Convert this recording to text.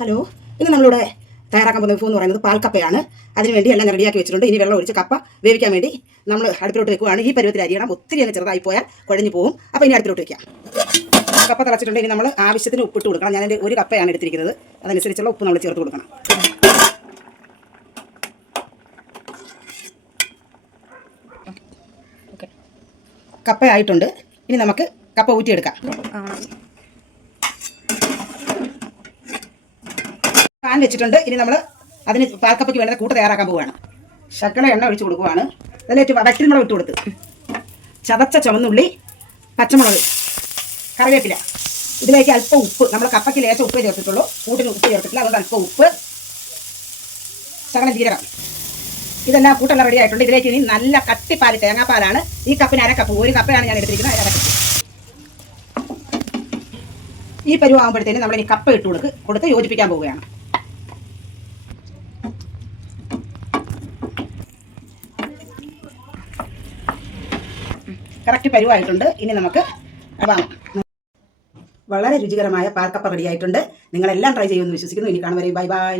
Hello, ഇന്ന് നമ്മളിവിടെ തയ്യാറാക്കാൻ പോകുന്ന വിഭവം എന്ന് പറയുന്നത് പാൽക്കപ്പയാണ്. അതിനുവേണ്ടി എല്ലാം റെഡിയാക്കി വെച്ചിട്ടുണ്ട്. ഇനി വെള്ളം ഒഴിച്ച് കപ്പ വേവിക്കാൻ വേണ്ടി നമ്മൾ അടുപ്പിലോട്ട് വെക്കുകയാണ്. ഈ പരുവത്തിൽ അരിയണം. ഒത്തിരി അങ്ങ് ചെറുതായി പോയാൽ കുഴഞ്ഞു പോകും. അപ്പോൾ ഇനി അടുപ്പിലോട്ട് വെക്കാം. കപ്പ തിളച്ചിട്ടുണ്ട്. ഇനി നമ്മൾ ആവശ്യത്തിന് ഉപ്പിട്ട് കൊടുക്കണം. ഞാൻ ഒരു കപ്പയാണ് എടുത്തിരിക്കുന്നത്. അതനുസരിച്ചുള്ള ഉപ്പ് നമ്മൾ ചേർത്ത് കൊടുക്കണം. കപ്പ ആയിട്ടുണ്ട്. ഇനി നമുക്ക് കപ്പ ഊറ്റിയെടുക്കാം. പാൻ വെച്ചിട്ടുണ്ട്. ഇനി നമ്മൾ അതിന് പാൽക്കപ്പയ്ക്ക് വേണ്ട കൂട്ട് തയ്യാറാക്കാൻ പോവുകയാണ്. ശർക്കര എണ്ണ ഒഴിച്ച് കൊടുക്കുവാണ്. അതിലേക്ക് വറ്റൽമുളക് ഇട്ട് കൊടുത്ത്, ചതച്ച ചുവന്നുള്ളി, പച്ചമുളക്, കറിവേപ്പില, ഇതിലേക്ക് അല്പം ഉപ്പ്. നമ്മൾ കപ്പയ്ക്ക് ലേശം ഉപ്പ് ചേർത്തിട്ടുള്ളൂ, കൂട്ടിന് ഉപ്പ് ചേർത്തിട്ടില്ല. അതുകൊണ്ട് അല്പം ഉപ്പ്, ശകലം ജീരകം, ഇതെല്ലാം കൂട്ടെല്ലാം റെഡി ആയിട്ടുണ്ട്. ഇതിലേക്ക് ഇനി നല്ല കട്ടിപ്പാൽ, തേങ്ങാപ്പാലാണ്. ഈ കപ്പിന് അരക്കപ്പ്, ഒരു കപ്പയാണ് ഞാൻ എടുത്തിരിക്കുന്നത്. അരക്കപ്പ്. ഈ പരുവാകുമ്പോഴത്തേന് നമ്മൾ ഇനി കപ്പ ഇട്ട് കൊടുത്ത് യോജിപ്പിക്കാൻ പോവുകയാണ്. കറക്റ്റ് പരുവായിട്ടുണ്ട്. ഇനി നമുക്ക് വാങ്ങാം. വളരെ രുചികരമായ പാൽക്കപ്പ റെഡി ആയിട്ടുണ്ട്. നിങ്ങളെല്ലാം ട്രൈ ചെയ്യുമെന്ന് വിശ്വസിക്കുന്നു. ഇനി കാണും വരെയും ബൈ ബൈ.